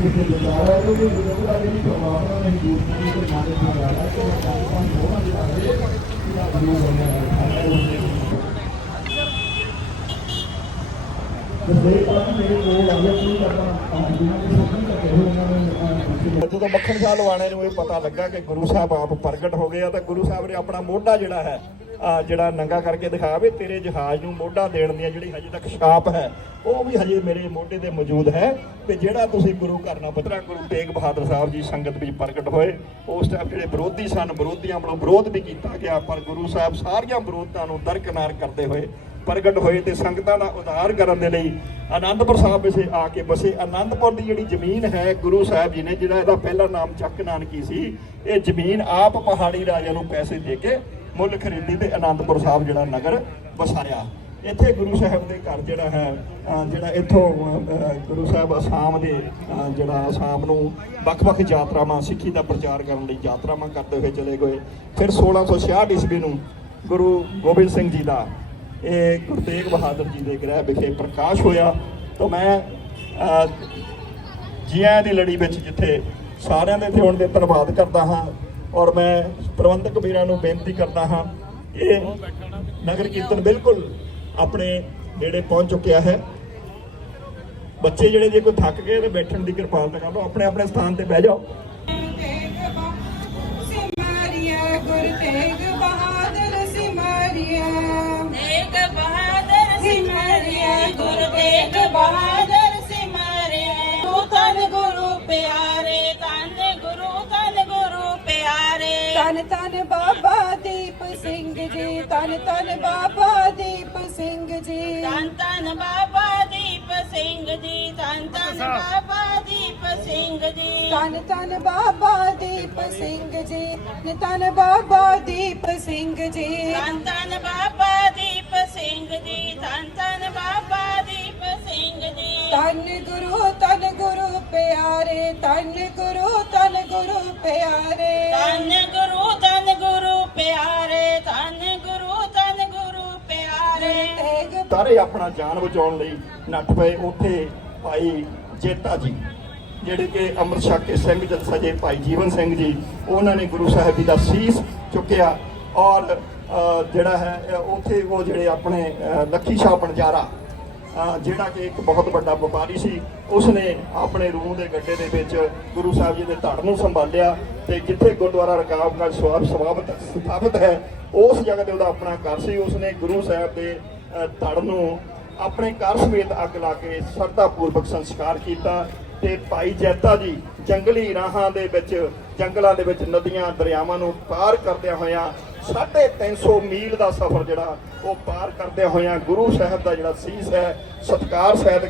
ਜਿੱਥੇ ਗੁਜ਼ਾਰਾ ਹੈ ਉਹ ਵੀ ਗੁਜ਼ਾਰਾ ਜਿਹੜੀ ਪਰਮਾਤਮਾ ਨੇ ਦੂਸਰੀ ਦੇ ਨਾਮ ਤੋਂ ਗੁਜ਼ਾਰਾ ਹੈ ਕਿ ਆਪਾਂ ਹੋਣਾ ਜਿਹੜਾ ਹੈ ਇਹਦਾ ਗੁਰੂ ਬਣਿਆ ਹੈ ਤੇ ਪਰ ਮੇਰੇ ਕੋਲ ਜਦੋਂ ਮੱਖਣ ਸਾਹਿਬ ਲਵਾਣੇ ਨੂੰ ਇਹ ਪਤਾ ਲੱਗਾ ਕਿ ਗੁਰੂ ਸਾਹਿਬ ਆਪ ਪ੍ਰਗਟ ਹੋ ਗਏ ਆ ਤਾਂ ਗੁਰੂ ਸਾਹਿਬ ਨੇ ਆਪਣਾ ਮੋਢਾ ਜਿਹੜਾ ਹੈ ਜਿਹੜਾ ਨੰਗਾ ਕਰਕੇ ਦਿਖਾਵੇ ਤੇਰੇ ਜਹਾਜ਼ ਨੂੰ ਮੋਢਾ ਦੇਣ ਦੀਆਂ ਜਿਹੜੀ ਹਜੇ ਤੱਕ ਛਾਪ ਹੈ, ਉਹ ਵੀ ਹਜੇ ਮੇਰੇ ਮੋਢੇ ਤੇ ਮੌਜੂਦ ਹੈ ਤੇ ਜਿਹੜਾ ਤੁਸੀਂ ਗੁਰੂ ਕਰਨਾ ਪਤਰਾ ਗੁਰੂ ਤੇਗ ਬਹਾਦਰ ਸਾਹਿਬ ਜੀ ਸੰਗਤ ਵਿੱਚ ਪ੍ਰਗਟ ਹੋਏ, ਉਸ ਟਾਈਮ ਜਿਹੜੇ ਵਿਰੋਧੀ ਸਨ, ਵਿਰੋਧੀਆਂ ਵੱਲੋਂ ਵਿਰੋਧ ਵੀ ਕੀਤਾ ਗਿਆ, ਪਰ ਗੁਰੂ ਸਾਹਿਬ ਸਾਰੀਆਂ ਵਿਰੋਧਾਂ ਨੂੰ ਦਰਕਨਾਰ ਕਰਦੇ ਹੋਏ ਪ੍ਰਗਟ ਹੋਏ ਤੇ ਸੰਗਤਾਂ ਦਾ ਉਧਾਰ ਕਰਨ ਦੇ ਲਈ ਆਨੰਦਪੁਰ ਸਾਹਿਬ ਵਿਖੇ ਆ ਕੇ ਬਸੇ। ਆਨੰਦਪੁਰ ਦੀ ਜਿਹੜੀ ਜ਼ਮੀਨ ਹੈ ਗੁਰੂ ਸਾਹਿਬ ਜੀ ਨੇ, ਜਿਹੜਾ ਇਹਦਾ ਪਹਿਲਾ ਨਾਮ ਚੱਕ ਨਾਨਕੀ ਸੀ, ਇਹ ਜ਼ਮੀਨ ਆਪ ਪਹਾੜੀ ਰਾਜਿਆਂ ਨੂੰ ਪੈਸੇ ਦੇ ਕੇ ਮੁੱਲ ਖਰੀਦੀ ਤੇ ਆਨੰਦਪੁਰ ਸਾਹਿਬ ਜਿਹੜਾ ਨਗਰ ਵਸਾਇਆ ਇੱਥੇ ਗੁਰੂ ਸਾਹਿਬ ਦੇ ਘਰ ਜਿਹੜਾ ਹੈ ਜਿਹੜਾ ਇੱਥੋਂ ਗੁਰੂ ਸਾਹਿਬ ਅਸਾਮ ਦੇ ਜਿਹੜਾ ਅਸਾਮ ਨੂੰ ਵੱਖ-ਵੱਖ ਯਾਤਰਾਵਾਂ, ਸਿੱਖੀ ਦਾ ਪ੍ਰਚਾਰ ਕਰਨ ਲਈ ਯਾਤਰਾਵਾਂ ਕਰਦੇ ਹੋਏ ਚਲੇ ਗਏ। ਫਿਰ 1666 ਈਸਵੀ ਨੂੰ ਗੁਰੂ ਗੋਬਿੰਦ ਸਿੰਘ ਜੀ ਦਾ, ਇਹ ਗੁਰੂ ਤੇਗ ਬਹਾਦਰ ਜੀ ਦੇ ਗ੍ਰਹਿ ਵਿਖੇ ਪ੍ਰਕਾਸ਼ ਹੋਇਆ। ਤਾਂ ਮੈਂ ਜੀਆਂ ਦੀ ਲੜੀ ਵਿੱਚ ਜਿੱਥੇ ਸਾਰਿਆਂ ਦੇ ਇੱਥੇ ਆਉਣ ਦੇ ਧੰਨਵਾਦ ਕਰਦਾ ਹਾਂ। ਔਰ ਮੈਂ ਪ੍ਰਬੰਧਕ ਵੀਰਾਂ ਨੂੰ ਬੇਨਤੀ ਕਰਦਾ ਹਾਂ ਇਹ ਨਗਰ ਕੀਰਤਨ ਬਿਲਕੁਲ ਆਪਣੇ ਨੇੜੇ ਪਹੁੰਚ ਚੁੱਕਿਆ ਹੈ। ਬੱਚੇ ਜਿਹੜੇ ਜੇ ਕੋਈ ਥੱਕ ਗਏ ਤੇ ਬੈਠਣ ਦੀ ਕਿਰਪਾਲਤਾ ਕਰ ਲਓ, ਆਪਣੇ ਆਪਣੇ ਸਥਾਨ ਤੇ ਬਹਿ ਜਾਓ। ਬਹਾਦਰ ਸਿਮਰਿਆ ਤੂੰ ਤਨ ਗੁਰੂ ਪਿਆਰ ਤਨ ਬਾਬਾ ਦੀਪ ਸਿੰਘ ਜੀ ਤਨ ਤਨ ਬਾਬਾ ਦੀਪ ਸਿੰਘ ਜੀ। ਤਨ ਤਨ ਬਾਬਾ ਦੀਪ ਸਿੰਘ ਜੀ ਤਨ ਤਨ ਬਾਬਾ ਦੀਪ ਸਿੰਘ ਜੀ। ਤਨ ਤਨ ਬਾਬਾ ਦੀਪ ਸਿੰਘ ਜੀ ਤਨ ਤਨ ਬਾਬਾ ਦੀਪ ਸਿੰਘ ਜੀ। ਤਨ ਤਨ ਬਾਬਾ ਦੀਪ ਸਿੰਘ ਜੀ ਤਨ ਤਨ ਬਾਬਾ ਦੀਪ ਸਿੰਘ ਜੀ। ਤਨ ਗੁਰੂ ਤਨ ਗੁਰੂ ਪਿਆਰੇ ਤਨ ਗੁਰੂ ਤਨ ਗੁਰੂ ਪਿਆਰੇ। ਤਨ ਸਾਰੇ ਆਪਣਾ ਜਾਨ ਬਚਾਉਣ ਲਈ ਨੱਠ ਪਏ ਉੱਥੇ ਭਾਈ ਜੇਤਾ ਜੀ, ਜਿਹੜੇ ਕਿ ਅੰਮ੍ਰਿਤ ਛਕ ਕੇ ਸਿੰਘ ਜਲ ਸਜੇ ਭਾਈ ਜੀਵਨ ਸਿੰਘ ਜੀ, ਉਹਨਾਂ ਨੇ ਗੁਰੂ ਸਾਹਿਬ ਜੀ ਦਾ ਸੀਸ ਚੁੱਕਿਆ ਔਰ ਜਿਹੜਾ ਹੈ ਉੱਥੇ ਉਹ ਜਿਹੜੇ ਆਪਣੇ ਲੱਖੀ ਸ਼ਾਹ ਬਣਜਾਰਾ ਜਿਹੜਾ ਕਿ ਇੱਕ ਬਹੁਤ ਵੱਡਾ ਵਪਾਰੀ ਸੀ, ਉਸਨੇ ਆਪਣੇ ਰੂਹ ਦੇ ਗੱਡੇ ਦੇ ਵਿੱਚ ਗੁਰੂ ਸਾਹਿਬ ਜੀ ਦੇ ਧੜ ਨੂੰ ਸੰਭਾਲਿਆ ਤੇ ਜਿੱਥੇ ਗੁਰਦੁਆਰਾ ਰਕਾਬਗੰਜ ਸਵਾਬ ਸਵਾਬਤ ਸਥਾਪਿਤ ਹੈ, ਉਸ ਜਗ੍ਹਾ ਤੇ ਉਹਦਾ ਆਪਣਾ ਘਰ ਸੀ, ਉਸਨੇ ਗੁਰੂ ਸਾਹਿਬ ਦੇ ਧੜ ਨੂੰ ਆਪਣੇ ਘਰ ਸਮੇਤ ਅੱਗ ਲਾ ਕੇ ਸਰਦਾ ਪੂਰਵਕ ਸੰਸਕਾਰ ਕੀਤਾ ਤੇ ਭਾਈ ਜੈਤਾ ਜੀ ਜੰਗਲੀ ਰਾਹਾਂ ਦੇ ਵਿੱਚ, ਜੰਗਲਾਂ ਦੇ ਵਿੱਚ, ਨਦੀਆਂ, ਦਰਿਆਵਾਂ ਨੂੰ ਪਾਰ ਕਰਦਿਆਂ ਹੋਇਆਂ 350 ਮੀਲ ਦਾ ਸਫ਼ਰ ਜਿਹੜਾ ਉਹ ਪਾਰ ਕਰਦਿਆਂ ਹੋਇਆਂ ਗੁਰੂ ਸਾਹਿਬ ਦਾ ਜਿਹੜਾ ਸੀਸ ਹੈ ਸਤਕਾਰ ਸਹਿਤ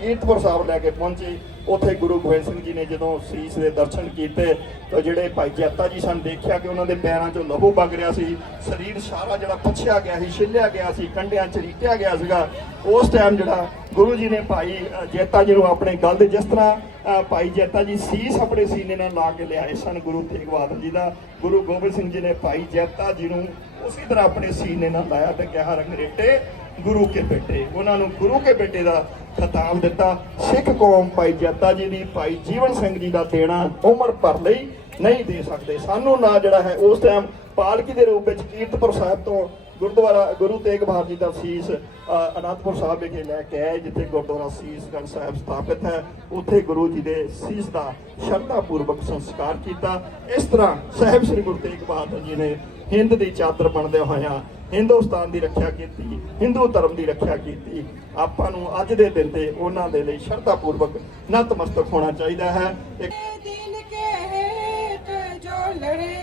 ਕੀਰਤਪੁਰ ਸਾਹਿਬ ਲੈ ਕੇ ਪਹੁੰਚੇ। ਉੱਥੇ ਗੁਰੂ ਗੋਬਿੰਦ ਸਿੰਘ ਜੀ ਨੇ ਜਦੋਂ ਸੀਸ ਦੇ ਦਰਸ਼ਨ ਕੀਤੇ ਤਾਂ ਜਿਹੜੇ ਭਾਈ ਜੈਤਾ ਜੀ ਸਨ ਦੇਖਿਆ ਕਿ ਉਹਨਾਂ ਦੇ ਪੈਰਾਂ 'ਚੋਂ ਲਹੂ ਵਗ ਰਿਹਾ ਸੀ। ਸਰੀਰ ਸਾਰਾ ਜਿਹੜਾ ਪੁੱਛਿਆ ਗਿਆ ਸੀ ਛਿੱਲਿਆ ਗਿਆ ਸੀ ਕੰਡਿਆਂ 'ਚ ਰੀਟਿਆ ਗਿਆ ਸੀਗਾ। ਉਸ ਟਾਈਮ ਜਿਹੜਾ ਗੁਰੂ ਜੀ ਨੇ ਭਾਈ ਅ, ਜੈਤਾ ਜੀ ਨੂੰ ਆਪਣੇ ਗਲ ਦੇ ਜਿਸ ਤਰ੍ਹਾਂ ਭਾਈ ਜੈਤਾ ਜੀ ਸੀਸ ਆਪਣੇ ਸੀਨੇ ਨਾਲ ਲਾ ਕੇ ਲਿਆਏ ਸਨ ਗੁਰੂ ਤੇਗ ਬਹਾਦਰ ਜੀ ਦਾ। ਗੁਰੂ ਗੋਬਿੰਦ ਸਿੰਘ ਜੀ ਨੇ ਭਾਈ ਜੈਤਾ ਜੀ ਨੂੰ ਉਸੇ ਤਰ੍ਹਾਂ ਆਪਣੇ ਸੀਨੇ ਨਾਲ ਲਾਇਆ ਤੇ ਕਿਹਾ ਰੰਗਰੇਟੇ ਗੁਰੂ ਕੇ ਬੇਟੇ। ਉਹਨਾਂ ਨੂੰ ਗੁਰੂ ਕੇ ਬੇਟੇ ਦਾ ਖਿਤਾਬ ਦਿੱਤਾ। ਸਿੱਖ ਕੌਮ ਭਾਈ ਜੈਤਾ ਜੀ ਦੀ, ਭਾਈ ਜੀਵਨ ਸਿੰਘ ਜੀ ਦਾ ਦੇਣਾ ਉਮਰ ਭਰ ਲਈ ਨਹੀਂ ਦੇ ਸਕਦੇ। ਸਾਨੂੰ ਨਾ ਜਿਹੜਾ ਹੈ ਉਸ ਟਾਈਮ ਪਾਲਕੀ ਦੇ ਰੂਪ ਵਿੱਚ ਕੀਰਤਪੁਰ ਸਾਹਿਬ ਤੋਂ ਗੁਰਦੁਆਰਾ ਗੁਰੂ ਤੇਗ ਬਹਾਦਰ ਜੀ ਦਾ ਸੀਸ ਅਨੰਦਪੁਰ ਸਾਹਿਬ ਵਿਖੇ ਲੈ ਕੇ ਆਏ, ਜਿੱਥੇ ਗੁਰਦੁਆਰਾ ਸੀਸਗੰਜ ਸਾਹਿਬ ਸਥਾਪਿਤ ਹੈ। ਉੱਥੇ ਗੁਰੂ ਜੀ ਦੇ ਸੀਸ ਦਾ ਸ਼ਰਧਾ ਪੂਰਵਕ ਸੰਸਕਾਰ ਕੀਤਾ। ਇਸ ਤਰ੍ਹਾਂ ਸਾਹਿਬ ਸ੍ਰੀ ਗੁਰੂ ਤੇਗ ਬਹਾਦਰ ਜੀ ਨੇ ਹਿੰਦ ਦੀ ਚਾਦਰ ਬਣਦੇ ਹੋਇਆ ਹਿੰਦੁਸਤਾਨ ਦੀ ਰੱਖਿਆ ਕੀਤੀ, ਹਿੰਦੂ ਧਰਮ ਦੀ ਰੱਖਿਆ ਕੀਤੀ। ਆਪਾਂ ਨੂੰ ਅੱਜ ਦੇ ਦਿਨ ਤੇ ਉਹਨਾਂ ਦੇ ਲਈ ਸ਼ਰਧਾ ਪੂਰਵਕ ਨਤਮਸਤਕ ਹੋਣਾ ਚਾਹੀਦਾ ਹੈ। ਦਿਨ ਕੇ ਹੇਤ ਜੋ ਲੜੇ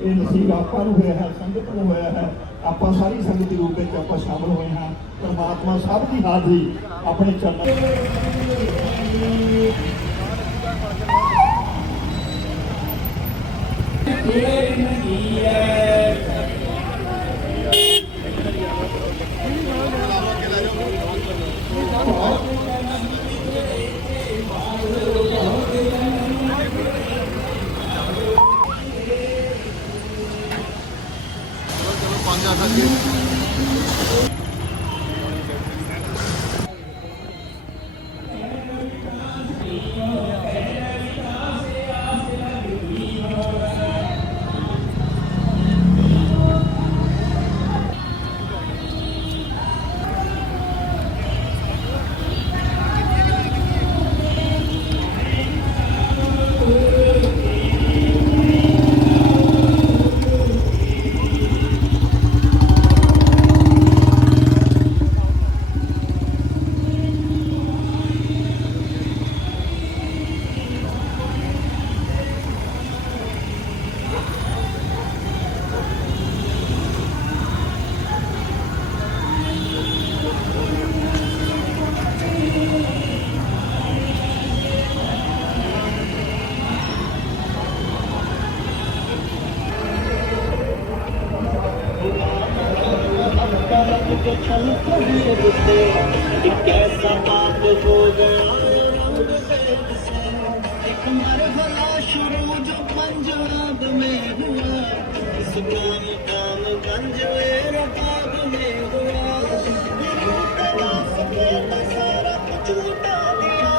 ਇਹ ਨਸੀਬ ਆਪਾਂ ਨੂੰ ਹੋਇਆ ਹੈ, ਸੰਗਤ ਨੂੰ ਹੋਇਆ ਹੈ, ਆਪਾਂ ਸਾਰੀ ਸੰਗਤ ਦੇ ਰੂਪ ਵਿੱਚ ਆਪਾਂ ਸ਼ਾਮਲ ਹੋਏ ਹਾਂ। ਪਰਮਾਤਮਾ ਸਭ ਦੀ ਹਾਜ਼ਰੀ ਆਪਣੇ ਚਰਨਾਂ যা থাকে। एक ऐसा आप हो गया रंग से एक मरहला शुरू जो पंजाब में हुआ इस काम काम गंज मेरे बाग में हुआ ये रूप ना सके तो सारा कुछ लुटा दिया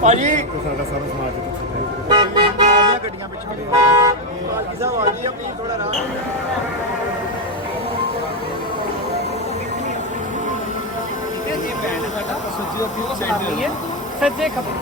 ਭਾਜੀ। ਸਾਡਾ ਸਾਰਾ ਸਮਾਜ ਤੇ ਗੱਡੀਆਂ ਪਿੱਛੋਂ ਪਾਲਕੀ ਸਾਹਿਬ ਆ ਜੀ ਆਪਣੀ ਥੋੜਾ ਰਾਹ ਸੱਜੇ ਖੱਬੇ।